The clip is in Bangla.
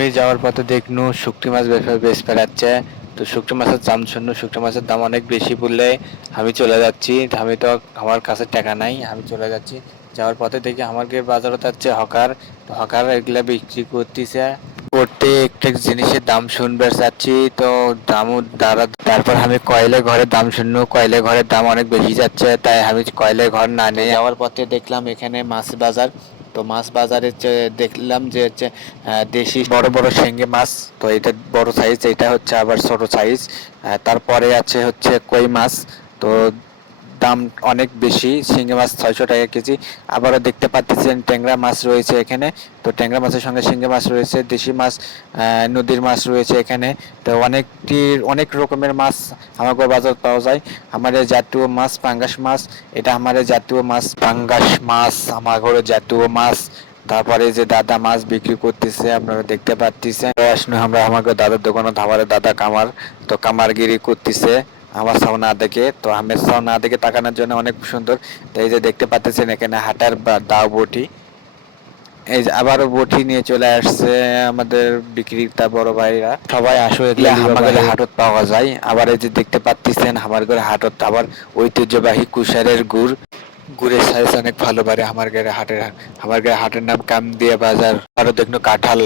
আমি যাওয়ার পথে দেখনু শুকটি মাছ বেশ বেড়াচ্ছে। তো শুকটি মাছের দাম শুননু শুকটি মাছের দাম অনেক বেশি বললে আমি চলে যাচ্ছি। আমি তো আমার কাছে টাকা নাই, আমি চলে যাচ্ছি। যাওয়ার পথে দেখি আমাকে বাজারে যাচ্ছে হকার। তো হকার এগুলা বিক্রি করতেছে। প্রত্যেকটা জিনিসের দাম শুনবে চাচ্ছি, তো দামও দাঁড়া। তারপর আমি কয়লে ঘরের দাম শুননু, কয়লে ঘরের দাম অনেক বেশি যাচ্ছে, তাই আমি কয়লে ঘর না নিয়ে যাওয়ার পথে দেখলাম এখানে মাছ বাজার। তো মাছ বাজারে দেখলাম যে হচ্ছে দেশি বড় বড় শিঙ্গি মাছ। তো এটা বড় সাইজ, এটা হচ্ছে আবার ছোট সাইজ। তারপরে আছে হচ্ছে কই মাছ। তো দাম অনেক বেশি, শিঙ্গি মাছ 600 টাকা কেজি। আবারও দেখতে পাচ্ছেন ট্যাংরা মাছ রয়েছে এখানে। তো ট্যাংরা মাছের সঙ্গে শিঙ্গি মাছ রয়েছে, দেশি মাছ, নদীর মাছ রয়েছে এখানে। তো অনেক রকমের মাছ আমাদের বাজার পাওয়া যায়। আমাদের জাতীয় মাছ পাঙ্গাস মাছ, এটা আমাদের জাতীয় মাছ পাঙ্গাস মাছ, আমাদের জাতীয় মাছ। তারপরে যে দাদা মাছ বিক্রি করতেছে আপনারা দেখতে পাচ্ছেন। আসলে আমরা আমাকে দাদার দোকানে ধাবারে দাদা কামার, তো কামারগিরি করতেছে আমার সামনে দেখে। তো আমের সামনে দেখে তাকানোর জন্য অনেক সুন্দর। তো এই যে দেখতে পাচ্ছেন এখানে হাটার দাও বটি, এই যে আবারও বটি নিয়ে চলে আসছে আমাদের বিক্রেতা বড় ভাইরা। সবাই আসো, এগুলা আমাদের হাটত পাওয়া যায়। আবার এই যে দেখতে পাচ্ছেন আমার ঘরে হাটত আবার ঐতিহ্যবাহী কুশারের গুড়, গুড়ের সাইজ অনেক ভালো পারে আমার ঘরে হাটের। আমার ঘরে হাটের নাম কামদিয়া বাজার। আরো দেখুন কাঁঠাল।